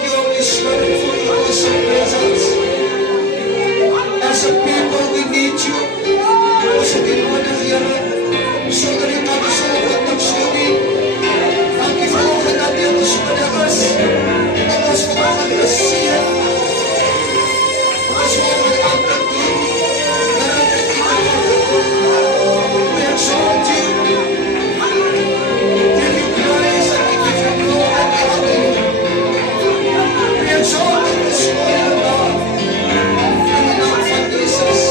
thank you, Holy Spirit, for your awesome presence. As a people, we need you. Ons het die nodig, Here, sodat U kan ons vanoggend opstaan. Dankie vanoggend dat U ons middag is. Dat ons vanoggend is seën. Ons vanoggend aanbid U. We exalt you. Give you praise and we give you glory and honor. We exalt you this morning, Lord. In the name of Jesus.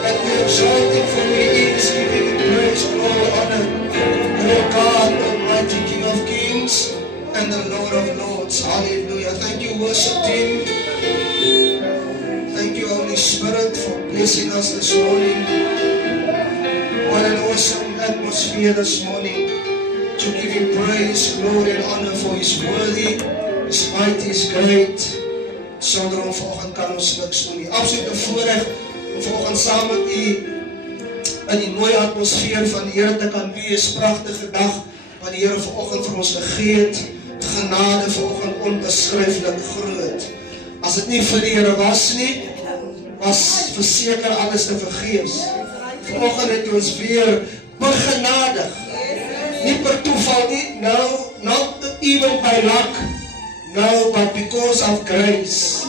And we exalt Him for He is, giving Him praise, glory, honor. Lord God, Almighty King of Kings and the Lord of Lords. Hallelujah. Thank you, worship team. Thank you, Holy Spirit, for blessing us this morning. What an awesome atmosphere this morning to give Him praise, glory, and honor, for He is worthy, His might is great. Sonder om vanoggend kan ons niks doen nie. Absolute voorreg om vanoggend saam met U in die mooie atmosfeer van die Here te kan wees. Pragtige dag wat die Here vanoggend vir ons gegee het. Genade vanoggend onbeskryflik groot. As dit nie vir die Here was nie, was verseker alles te vergeefs. Vanoggend het ons weer begenadig. Nie per toeval nie, no, not even by luck. No, but because of grace.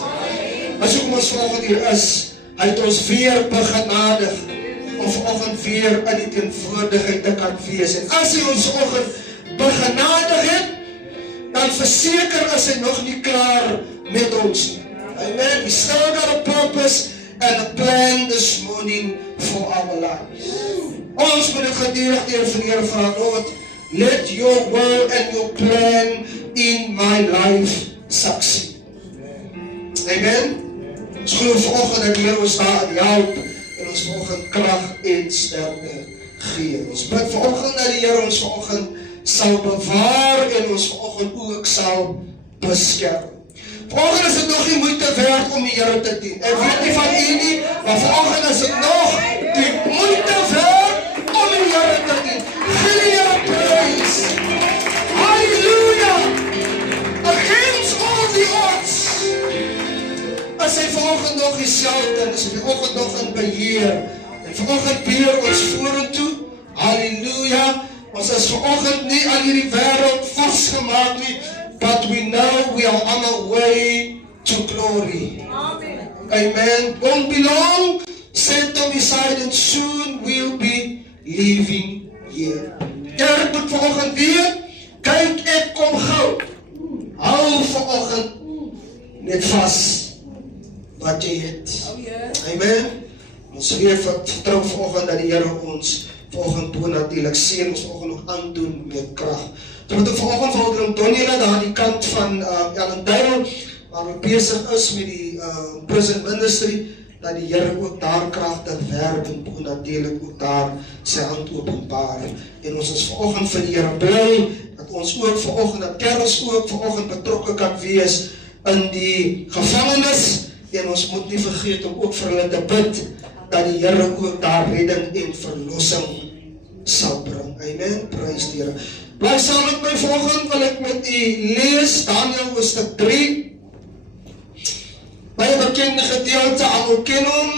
As ook ons vanoggend hier is, hy het ons weer begenadig om vanoggend weer in die teenwoordigheid te kan wees. En as hy ons vanoggend begenadig het, dan verseker is hy nog nie klaar met ons nie. Amen. We still got a purpose and a plan this morning for our lives. Ons moet dit gedurig deur van die Here vra, Lord, let your will and your plan in my life succeed. Amen. Ons glo vanoggend dat die Here ons daar help en ons vanoggend krag en sterkte gee. Ons bid vanoggend dat die Here ons vanoggend sal bewaar en ons vanoggend ook sal beskerm. Vanoggend is dit nog nie moeite werd om die Here te dien. Ek weet nie van u nie, maar vanoggend is dit nog die moeite werd om die Here te dien. Gee die Here praise. Hallelujah! Against all the odds. As hy vanoggend nog dieselfde en as hy vanoggend nog in beheer en vanoggend beheer ons vorentoe. Halleluja. Ons is vanoggend nie aan hierdie wêreld vasgemaak nie, but we know we are on our way to glory. Amen. Amen. Won't be long, set on beside and soon we'll be leaving here. Kerk moet vanoggend weer, kyk ek kom gou. Hou vanoggend net vas wat jy het. Amen. Ons vertrou vanoggend dat die Here ons vanoggend bonatuurlik seën, ons vanoggend nog aandoen met krag. Ons moet vanoggend vir Donnie daar aan die kant van Ellendale, waar ons besig is met die prison ministry, dat die Here ook daar kragtig werk en bonatuurlik ook daar sy hand openbaar. En ons is vanoggend vir die Here bly, dat ons ook vanoggend, dat kerels ook vanoggend betrokke kan wees in die gevangenis, en ons moet nie vergeet om ook vir hulle te bid, dat die Here ook daar redding en verlossing sal bring. Amen, prys die Here. Bly saam met my vanoggend, wil ek met u lees, Daniël hoofstuk 3, baie bekende gedeelte, almal ken hom,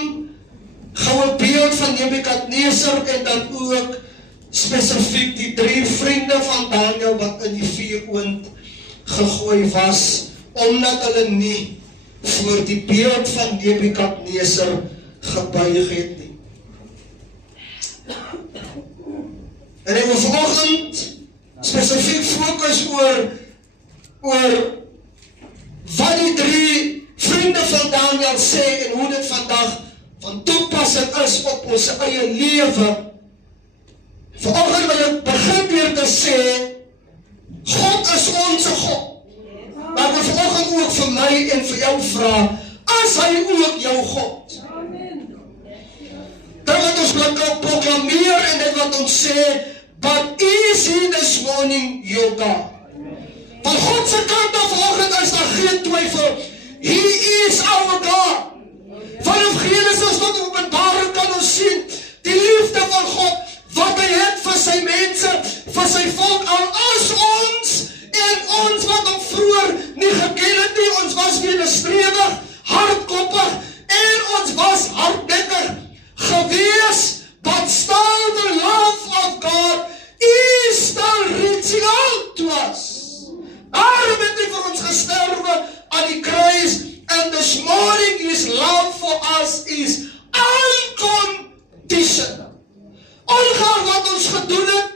goue beeld van Nebukadneser, en dan ook spesifiek die 3 vriende van Daniël, wat in die vuuroond gegooi was, omdat hulle nie voor die beeld van Nebukadneser gebuig het nie. En ek wil vanoggend spesifiek fokus oor wat die 3 vriende van Daniël sê en hoe dit vandag van toepassing is op ons eie lewe. Vanoggend wil ek begin weer te sê, God is ons God. Maar ek wil vanoggend ook vir my en vir jou vra, is hy ook jou God? Dit wat ons kan proklameer en dit wat ons sê, but is he this morning your God? Van God se kant af vanoggend is daar geen twyfel. He is our God. Vanaf Genesis tot Openbaring kan ons sien die liefde van God wat hy het vir sy mense, vir sy volk, al as ons en ons wat hom vroeër nie geken het nie, ons was wederstrewig, hardkoppig en ons was hardnekkig gewees, but still the love of God is still reaching out to us. Daarom het hy vir ons gesterwe aan die kruis, and this morning his love for us is unconditional. Ongeag wat ons gedoen het,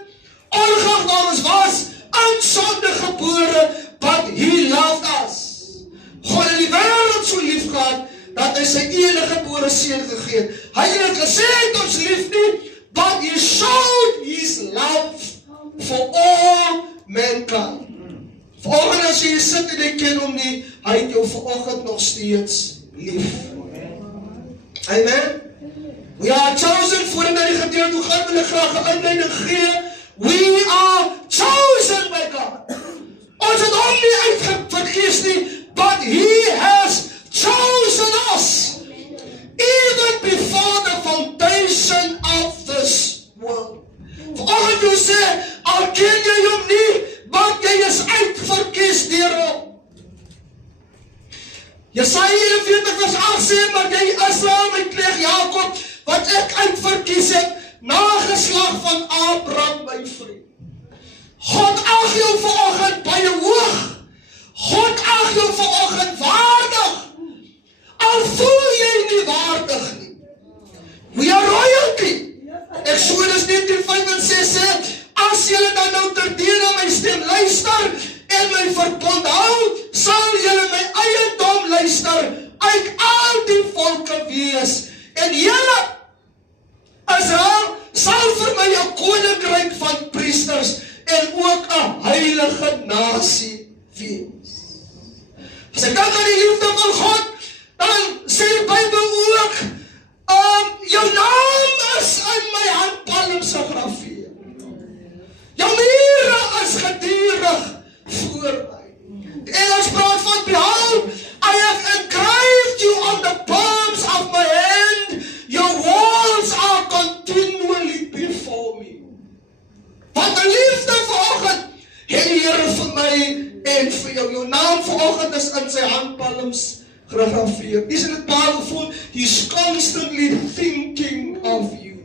ongeag waar ons was, in sonde gebore, but he loved us. God het die wêreld so lief gehad, dat hy sy enige gebore seun gegee het. Hy het gesê het ons lief nie, but he showed his love for all mankind. Vanoggend as jy sit en jy ken hom nie, hy het jou vanoggend nog steeds lief. Amen. We are chosen, voordat die gedeelte toe gaan, wil ek graag 'n inleiding gee. We are chosen by God. Ons het hom nie uitverkies nie, but he has chosen us. Even before the foundation of this world. Vanoggend jy sê, al ken jy hom nie, want jy is uitverkies deur hom. Jesaja 41 vers 8 sê, maar jy Israel, my knecht Jakob, wat ek uitverkies het, nageslag van Abraham, my vriend. God ag jou vanoggend baie hoog. God ag jou vanoggend waardig. Al voel jy nie waardig nie. We are royalty. Exodus 19:5-6 sê, as julle dan nou terdege my stem luister en my verbond hou, sal julle my eiendom luister uit al die volke wees. En julle, Israel, sal vir my 'n koninkryk van priesters en ook 'n heilige nasie wees. As ek dink aan die liefde van God, dan sê die Bybel ook, jou naam is in my handpalms gegraveer. Jou mure is gedurig voor my. Die Engels praat van, behold, I have engraved you on the palms of my hand. Your walls are continually before me. Wat 'n liefde vanoggend het die Here vir my en vir jou. Jou naam vanoggend is in sy handpalms gegraveer. Isn't it powerful? He's constantly thinking of you.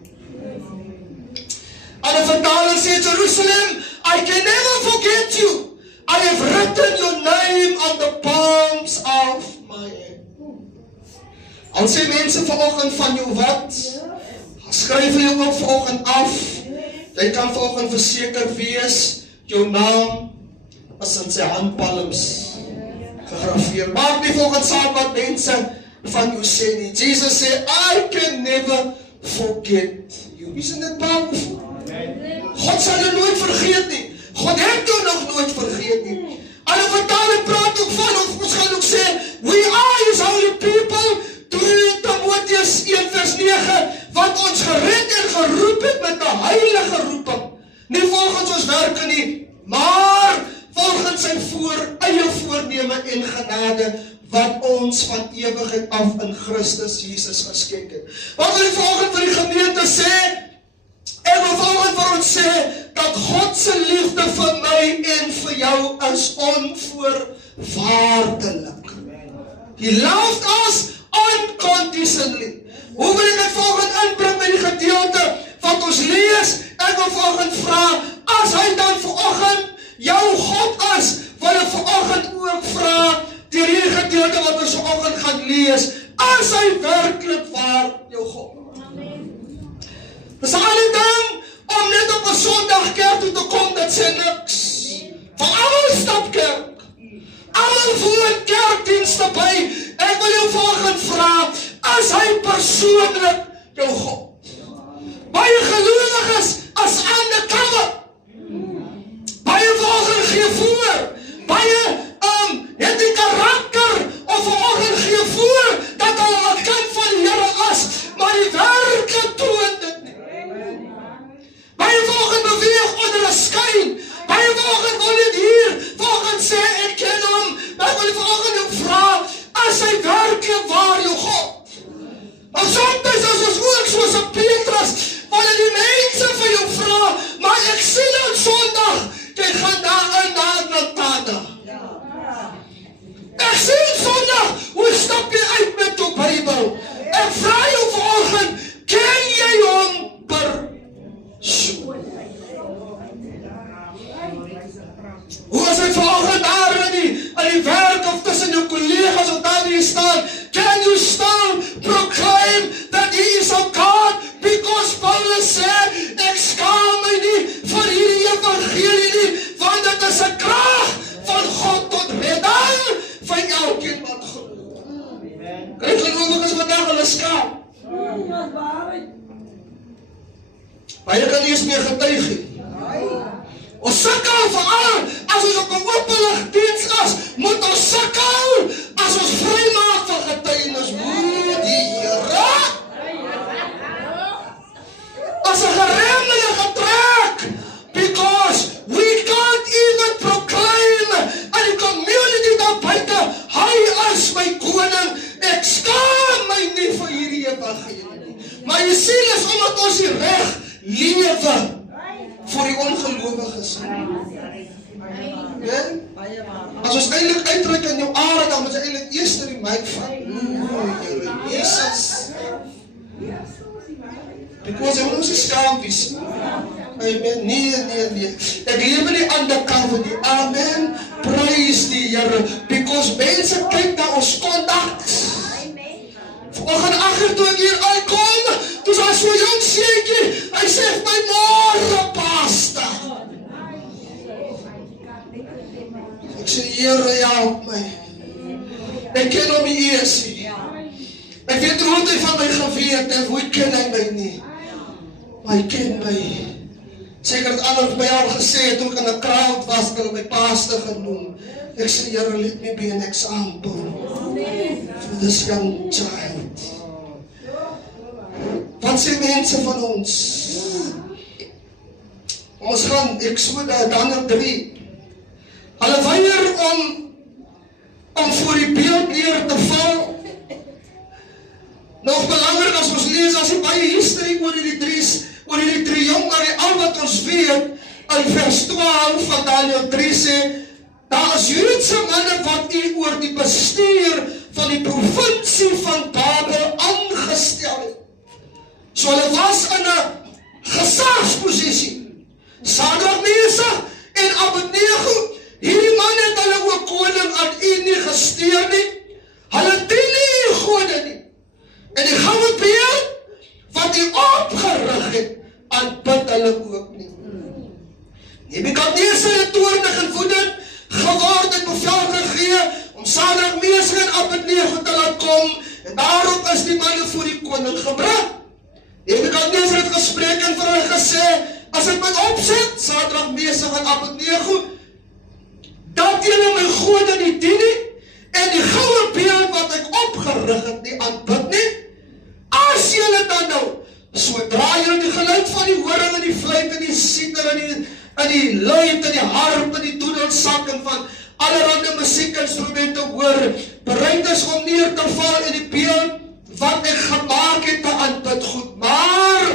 En 'n vertaler sê, Jerusalem, I can never forget you. I have written your name on the palms of my hand. Al sê mense vanoggend van jou wat, skryf jy ook vanoggend af. Jy kan vanoggend verseker wees, jou naam is in sy handpalms gegraveer. Maak nie volgens saak wat mense van jou sê nie. Jesus sê, I can never forget you. Isn't it powerful? God sal jou nooit vergeet nie. God het jou nog nooit vergeet nie. En 'n vertaling praat ook van, ons gaan ook sê, we are his holy people, 2 Timoteus 1:9, wat ons gered en geroep het met 'n heilige roeping. Nie volgens ons werke nie, maar volgens sy eie voorneme en genade, wat ons van ewigheid af in Christus Jesus geskenk het. Wat wil ek vanoggend vir die gemeente sê? Ek wil vanoggend vir ons sê, dat God se liefde vir my en vir jou is onvoorwaardelik. He loved us unconditionally. Hoe wil ek dit vanoggend inbring by die gedeelte wat ons lees? Ek wil vanoggend vra, as hy dan vanoggend jou God is, wil ek vanoggend ook vra, deur hierdie gedeelte wat ons vanoggend gaan lees, as hy werklik waar jou God. Dis 'n ander ding om net op 'n Sondag kerk toe te kom, dit sê niks. Van almal stap kerk. Almal voer kerkdienste by. Ek wil jou vanoggend vra, is hy persoonlik jou God? Baie gelowiges is undercover. Baie volgers gee voor. Baie het die jou collega's wat daar weer staan, can you still proclaim that he is of God? Because Paulus sê, ek skaam my nie vir hierdie evangelie nie, want dit is 'n krag van God tot redding vir elkeen wat glo. Kyk, gelowiges vandag hulle skaam. Maar jy kan nie eens meer getuig nie. Ons sukkel veral as ons op 'n openlig diens is, moet ons sukkel as ons vrymaak van getuienis. O, die Here! As 'n gerem en 'n getrek, because we can't even proclaim in die community daar buite, hy is my koning, ek skaam my nie vir hierdie evangelie nie. Maar jy sien, is omdat ons die reg lewe vir die ongelowiges. As ons eintlik uitdruk in jou are, dan moet jy eintlik eers die mic van, Here Jesus. Because hy wil ons nie skaam wees. Amen. Nee. Ek lewe nie undercover nie. Amen. Praise die Here. Because mense kyk na ons contacts. Vanoggend agter toe ek hier uitkom, toe was so jong seentjie, hy sê my môre pastor. Ek sê Here help my. Ek ken hom nie eers nie. Ek weet hoe hy van my geweet en hoe ken hy my nie. Maar hy ken my. Seker het ander by al gesê, toe ek in 'n crowd was, het hulle my pastor genoem. Ek sê, Here, let me be an example for this young child. Wat sê mense van ons? Ons gaan Eksodus Daniël 3. Hulle weier om voor die beeld neer te val. Nog belangrik as ons lees, as jy baie history oor die drie jong, maar al wat ons weet, in vers 12 van Daniël 3 sê, daar is Joodse manne wat u oor die bestuur van die provinsie van Babel aangestel het. So hulle was in 'n gesagsposisie. Sadrak, Mesach en Abednego, hierdie man het hulle ook koning aan u nie gesteer nie. Hulle dien nie u gode nie. En die goue beeld wat u opgerig het, aanbid hulle ook nie. Nebukadneser het toornig en woedend geword en bevel gegee om Sadrak, Mesach en Abednego te laat kom, en daarop is die manne voor die koning gebring. Nebukadneser het gespreek en vir hulle gesê, as ek met opset, Sadrak, Mesach en Abednego, dat julle my gode nie dien nie, en die goue beeld wat ek opgerig het nie aanbid nie, as julle dan nou, sodra julle die geluid van die horing en die fluit en die sieter en die luid en die harp en die doedelsak en van allerhande muziekinstrumente hoor, bereid is om neer te val in die beeld wat ek gemaak het te aanbid goed. Maar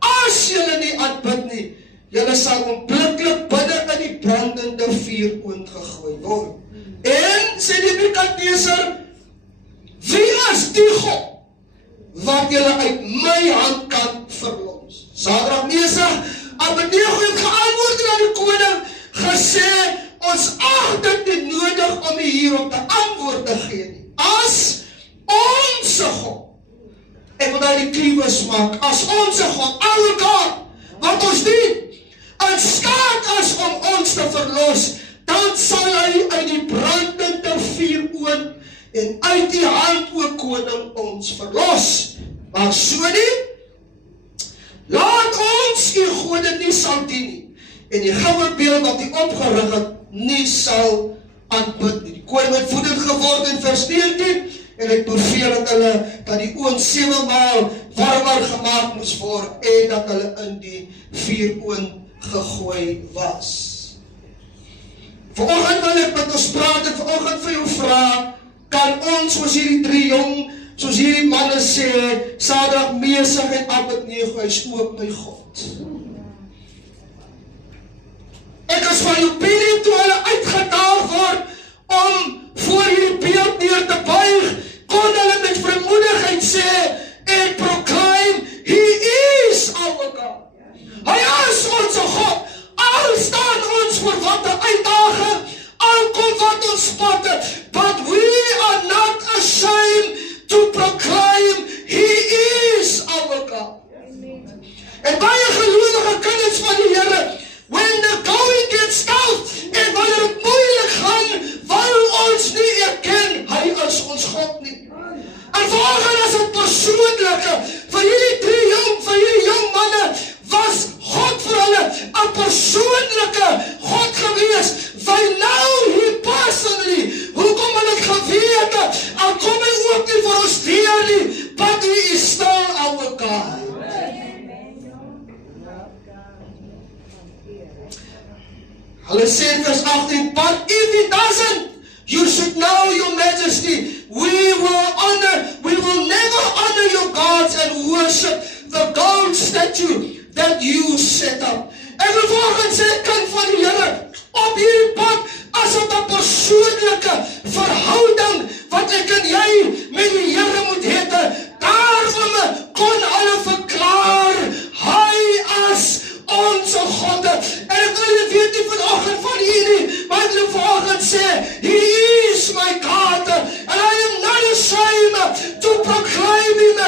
as julle nie aanbid nie, julle sal onmiddellik binne in die brandende vuuroond gegooi word. En sê die Nebukadneser, wie is die God wat julle uit my hand kan verlos? Sadrak, Mesach, Abednego het geantwoord aan die koning, gesê, ons ag dit nie nodig om hierop te antwoord te gee nie. As onse God, ek wil daar die kriebes maak, as onse God, our God, wat ons dien, in staat is om ons te verlos, dan sal hy uit die brandende vuuroond en uit die hand ook koning ons verlos. Maar so nie, laat ons die gode nie sal dien nie, en die goue beeld wat die opgerig het, nie sal aanbid nie. Die koning het woedend geword in vers 19, en het beveel dat hulle, dat die oond 7 maal warmer gemaak moes word, en dat hulle in die vuuroond gegooi was. Vanoggend wil ek met ons praat, en vanoggend vir jou vraag, kan ons, soos hierdie drie jong, soos hierdie manne sê, Sadrak, Mesach en Abednego, hy is ook my God. Ek is van die opinie, toe hulle uitgedaag word, om voor hierdie beeld neer te buig, kon hulle met vrymoedigheid sê, en proclaim, he is our God. Hy is onze God. Al staan ons voor wat 'n uitdaging, al kom wat ons spotte, but we God nie. En vanoggend is dit persoonlike, vir hierdie jong manne, was God vir hulle 'n persoonlike God gewees. They know He personally. Hoekom hulle dit geweet het, al kom hy ook nie vir ons weer nie, but He is still our God. Hulle sê in vers 18, but if He doesn't, you should know, Your Majesty, we will never honor your gods and worship the gold statue that you set up. En vervolgens sê kind van die Here, op hierdie pad, as dit 'n persoonlike verhouding wat ek en jy met die Here moet hê, daarom kon hulle verklaar, hy is onze God. En ek wil julle weet nie vanoggend van hierdie, maar ek wil vanoggend sê, He is my God, and I am not ashamed to proclaim Him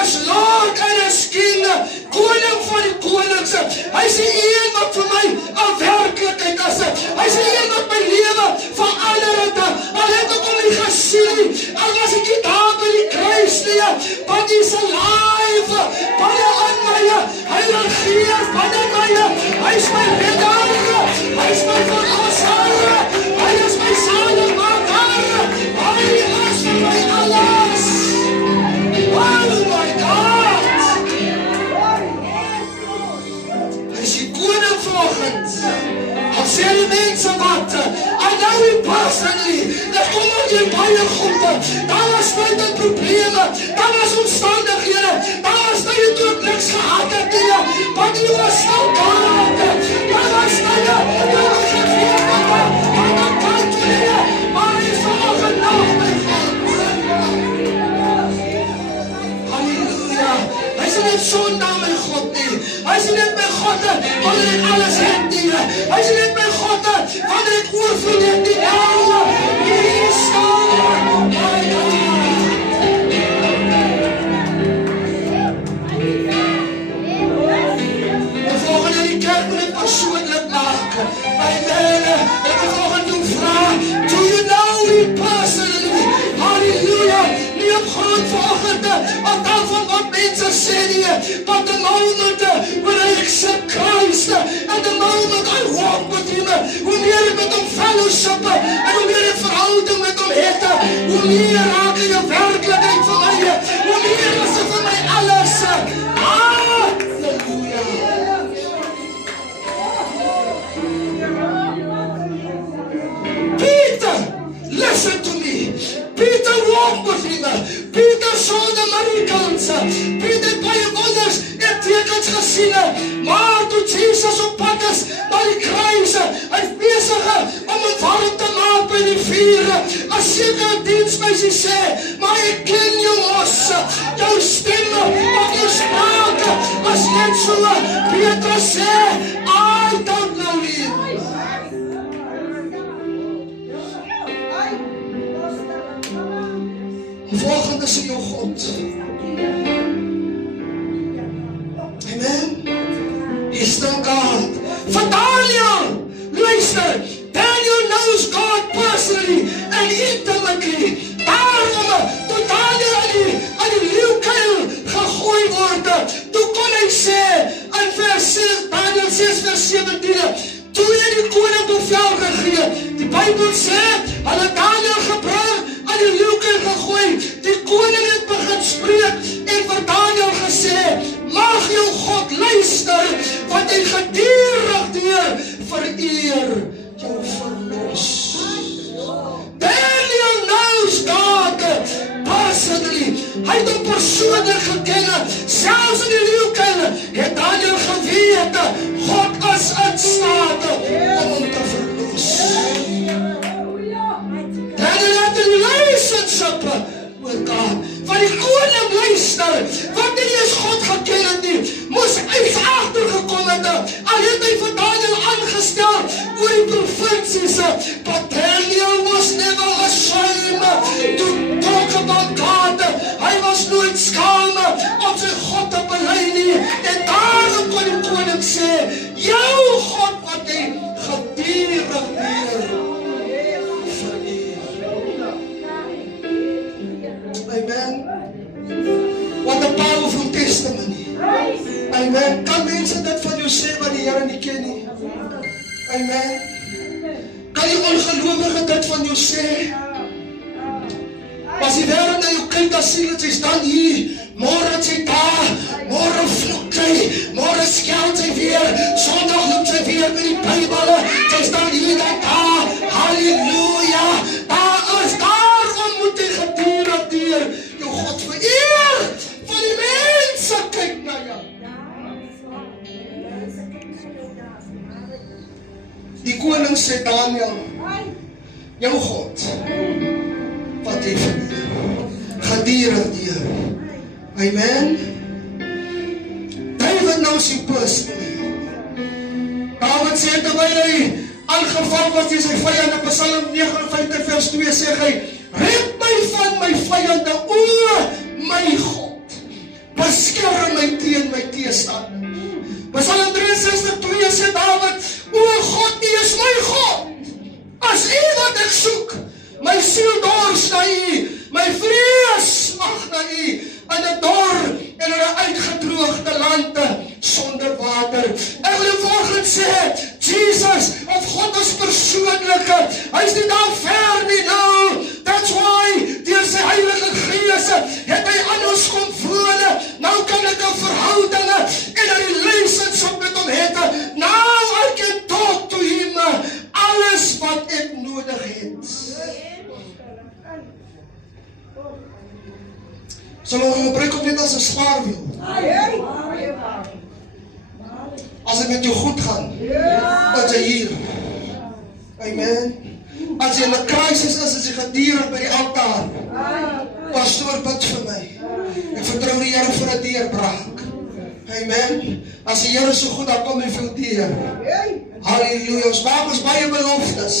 as Lord and as King, koning van die konings. Hy is die een wat vir my 'n werklikheid is. Hy is die een wat my lewe verander het. Al het ek hom nie gesien nie, al was ek nie daar by die kruis nie, but He is alive, binne in my, hy regeer binne my, hy is my redder, hy is my verlosser, hy is my zaligmaker, hy is vir my alles. Oh my God! Hy is die koning vanoggend. Al sê die mense wat, I know Him personally, dat kom al jy baie goede, daar was tyd en probleme, daar was omstandighede, daar was tyd toe ek niks gehad het nie, maar die was nou God, daar was tyd, toe ek gegeven het, aan die kant nie, maar hy is vanoggend nog my God. Halleluja, hy is nie sondag my God nie, hy is nie my God, wanneer ek alles het nie, hy is nie my God, wanneer ek oorvloed het nie, nou, He is God, my God. En volgende die kerk moet het persoonlik maak. Amen. Ek wil volgende doen vraag, do you know He personally? Halleluja. Nie op grond volgende, op dan van wat mense sê nie, but the moment when I accept Christ, and the moment I walk with Him, hoe meer ek met Hom fellowship, en hoe meer ek verhouding met Hom het, hoe meer raak hy 'n werklikheid vir my, hoe meer is hy vir my alles. Halleluja. Peter, listen to me. Peter walked with Him. Peter saw the miracles. Peter het baie wonders en tekens gesien. Maar toe Jesus op pad is na die kruis, hy is besig om hom warm te maak by die vuur. 'n Sekere diensmeisie sê, maar ek ken jou mos, jou stem of jou spraak was net so. Peter sê, I don't know you. Die volgende is in jou God. Amen. He's still God. For Daniel, luister, Daniel knows God personally and intimately. Daarom, toe Daniel aan die leeukuil gegooi word, toe kon hy sê, in Daniel 6 vers 17, toe hy die koning bevel gegee, die Bybel sê, hulle Daniel gebring, aan die leeukuil gegooi, die koning het begin spreek, en vir Daniel gesê, mag jou God luister, want hy gedurig deur vereer jou verlos. Daniel knows God personally. Hy het hom persoonlik geken, selfs in die leeukuil het Daniel geweet, God is in staat om hom te verlos. Daniel het 'n relationship with God. Van die koning luister, wat nie eens God geken het nie, moes hy agtergekom het, al het hy vir Daniel aangestel oor die provinsies, but Daniel was never ashamed to talk about God. Hy was nooit skaam om sy God te bely nie, en daarom kon die koning sê, jou God wat hy gedurig weer vereer. Amen. What a powerful testimony. Amen. Kan mense dit van jou sê wat die Here nie ken nie? Amen. Kan die ongelowige dit van jou sê? As die wêreld na jou kyk, dan sien dit, sy staan hier, môre het sy daar, môre vloek sy, môre skeld sy weer, Sondag loop sy weer met die Bybele, sy staan hier en daar, halleluja, daarom moet jy gedurende deur jou God vereer, van die mense kyk na jou. Die koning sê, Daniel, jou God, wat jy vereer, gedurende deur. Amen. David nou sy personally. David sê, terwyl hy aangeval was in sy vyande, Psalm 59 vers 2 sê hy, red my van my vyande, o my God, beskerm my teen my teestander. Psalm 63:2 sê David, o God, U is my God, as U wat ek soek, my siel dors na U, my vrees smag na U, in 'n dor en in 'n uitgedroogde lande sonder water. Ek wil volgens sê, Jesus, of God is persoonlike, hy is nie daar ver nie nou. That's why, deur sy Heilige Gees, het hy aan ons kom woon. Nou kan ek 'n verhoudinge en 'n relationship met hom het. Now I can talk to him, alles wat ek nodig het. So nou gebruik op net as 'n swaarwiel. As dit met jou goed gaan, dan jy hier. Amen. As jy in 'n crisis is jy gedurende by die altaar. Pastoor, bid vir my. Ek vertrou die Here vir 'n deurbraak. Amen. As die Here so goed, dan kom hy vir deur. Halleluja. Ons maak ons baie beloftes.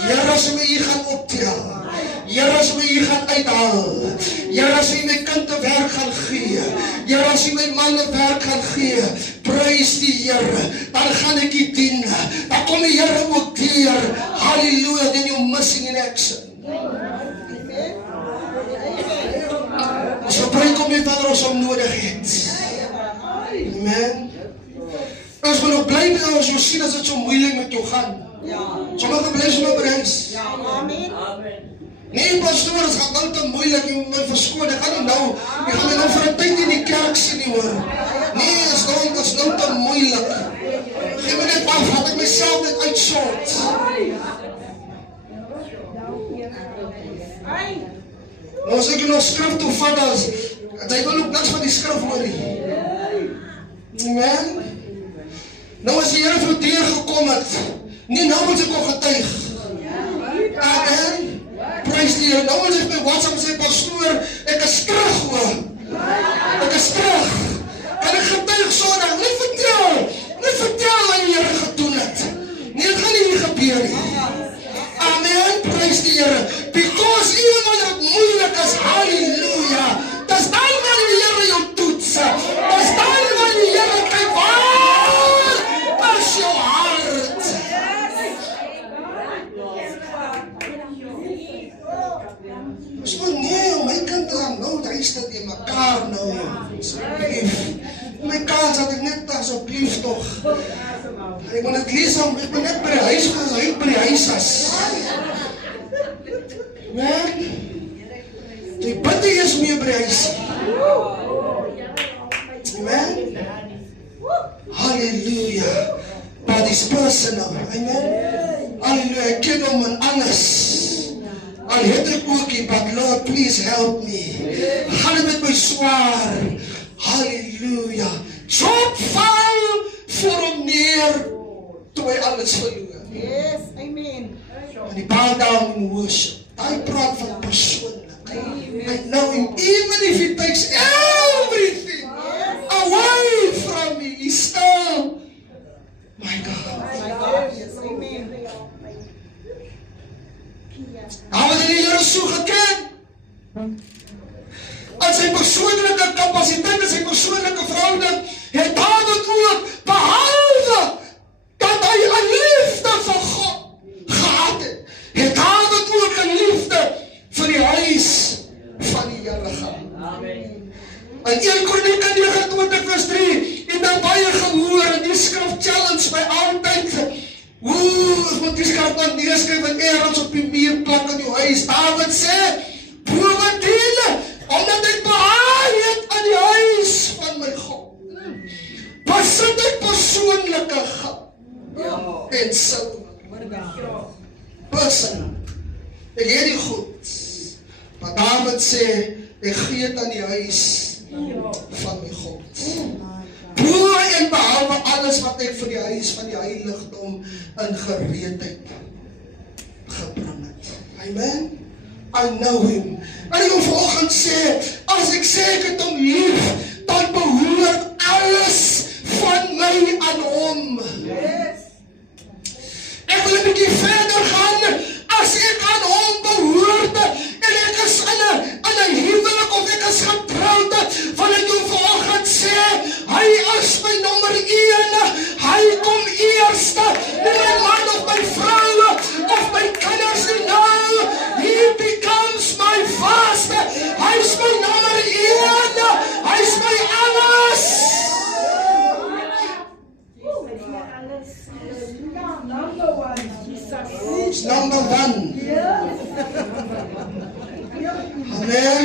Here, as U gaan optel. Here, as U gaan uithaal. Here, as U my kind te werk gaan gee. Here, as U my man te werk gaan gee. Prys die Here. Dan gaan ek U dien. Dan kom die Here ook deur. Halleluja. Then you missing in action. Ons gebruik om net wanneer ons hom nodig het. Amen. Ons wil ook bly met ons, jy sien as dit so moeilik met jou gaan. Sommige bly so maar bereis. Amen. Nee, pastoor, het gaat nou te moeilik, jy moet my verskoon, ek gaan nie nou, ek gaan my nou vir 'n tyd in die kerk sien nie hoor. Nee, het is nou te moeilik. Geef my net af, laat ek myself net uitsort. Nou as ek jy nog skrif toe vat, hy wil ook niks van die skrif hoor nie. Amen. Nou as die Here vir deur gekom het, nie nou moet ek al getuig. Amen. Prys die Here. Nou as ek my WhatsApp sê, pastoor, ek is terug hoor. Ek is terug. En ek getuig Sondag, nie vertel wat die Here gedoen het. Nee, het gaan nie gebeur nie. Amen. Prys die Here. Because even wanneer het moeilik is, halleluja, dis dan wanneer die Here jou toets. Dis dan wanneer die Here kyk, waar is jou hart? So nee, my kind is aan nou, hy is dit in mekaar nou, asseblief. My kans had ek net asseblief toch. Ek moet het lees, ek moet net by die huis gaan, as hy by die huis is. Amen. Die bid is meer by die huis. Amen. Hallelujah. But it's personal. Amen. Hallelujah. Ek ken hom en alles. Al het ek ook nie, but Lord, please help me. Gaan het met my swaar. Halleluja. Job val voor hom neer, toe hy alles verloor. Yes, amen. En die bow down in worship. Hy praat van persoonlik. I know him, even if he takes everything away from me, he's still my God. My God, yes, amen. Hij het die Here so geken. As sy persoonlike kapasiteit en sy persoonlike verhouding, het Dawid ook, behalwe dat hy 'n liefde vir God gehad het, het Dawid ook 'n liefde vir die huis van In 1 Kronieke 29 vers 3, en daar baie gehoor, en die skrif challenge my altyd, as wat die skrif dan neerskryf, en ergens op die muur plak in jou huis, David sê, bovendien, omdat ek behaal het aan die huis van my God, besit ek persoonlike geld, en sil, person, ek het die goed, maar David sê, ek gee het aan die huis van my God. Bo en behalwe alles wat ek vir die huis van die heiligdom in gereedheid gebring het. Amen. I know him. En ek wil vanoggend sê, as ek sê ek het hom lief, dan behoort alles van my aan hom. Ek wil 'n bietjie verder gaan, as ek aan hom behoort, en ek is in 'n huwelik of ek is getroud, wil ek jou vanoggend sê, hy is my nommer 1, hy kom eerste, nie my man of my vrou, of my kinders nie, nou, he becomes my first, hy is my nommer 1, hy is my alles. He's number 1. Amen.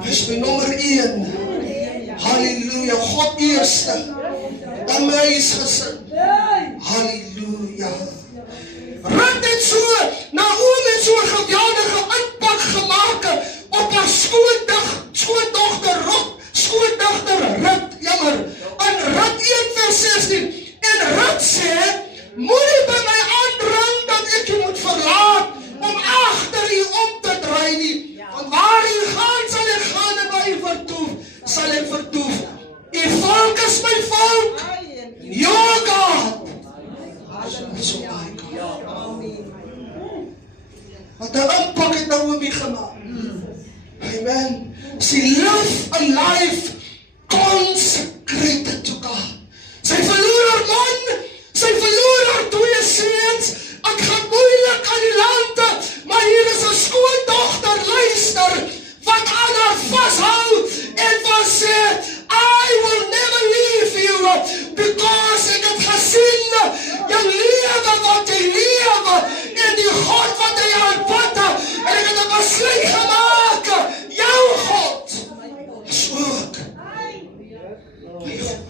Hy is my nommer 1. Halleluja. God eerste. Dan my huisgesin. Halleluja. Rut het so, Naomi het so 'n geweldige impak gemaak op haar skoondogter Rut, jammer, in Rut 1 vers 16, en Rut sê, moenie by my aandring dat ek u moet verlaat, om agter u om te draai nie, want waar u gaan, sal ek gaan, en waar u vertoef, sal ek vertoef. U volk is my volk, your God. So my God. Wat 'n impak het Naomi gemaak. Amen. She lived a life consecrated to God. Sy verloor haar man, sy verloor haar 2 seuns, ek gaan moeilik aan die land, maar hier is 'n skoondogter, luister, wat aan haar vashou, en wat sê, I will never leave you, because ek het gesien, jou lewe wat jy lewe, en die God wat jy aanbid, en ek het 'n besluit gemaak, jou God, is ook my God.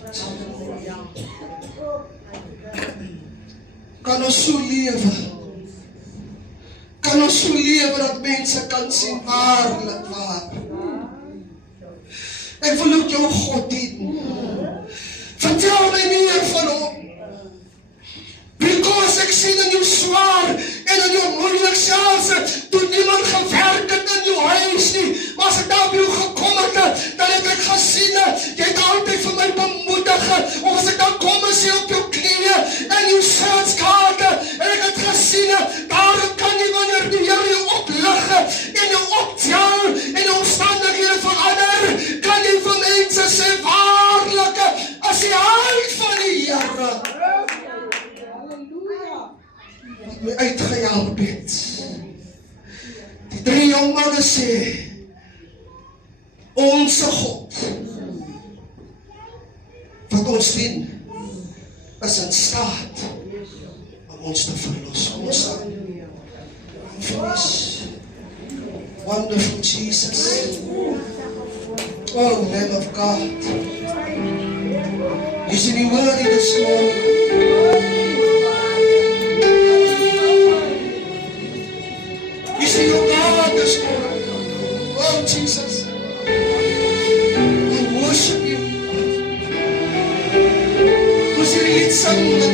Kan ons so lewe? Kan ons so lewe dat mense kan sien waarlik waar? Ek wil ook jou God dien. Vertel my meer van hom. Because ek sien in jou swaar en in jou moeilik selfs, toe niemand gewerk het in jou huis nie, maar as ek daar by jou gekom het, dan het ek gesien, jy het altyd vir my bemoedig, of as ek dan kom en sê op jou knieë, en jou sitskaarte, en ek het gesien, daarom kan jy wanneer die Here jou oplig, en jou optel, en jou omstandighede verander, kan jy vir mense sê, waarlik, as jy houdt van die Here, wat my uitgehelp het. Die 3 jong manne sê, onse God, wat ons dien, is in staat om ons te verlos. Ons finish. Wonderful Jesus. Oh, Lamb of God. Is he worthy this morning? Is he your God this morning? Oh, Jesus. I worship you. Because you need something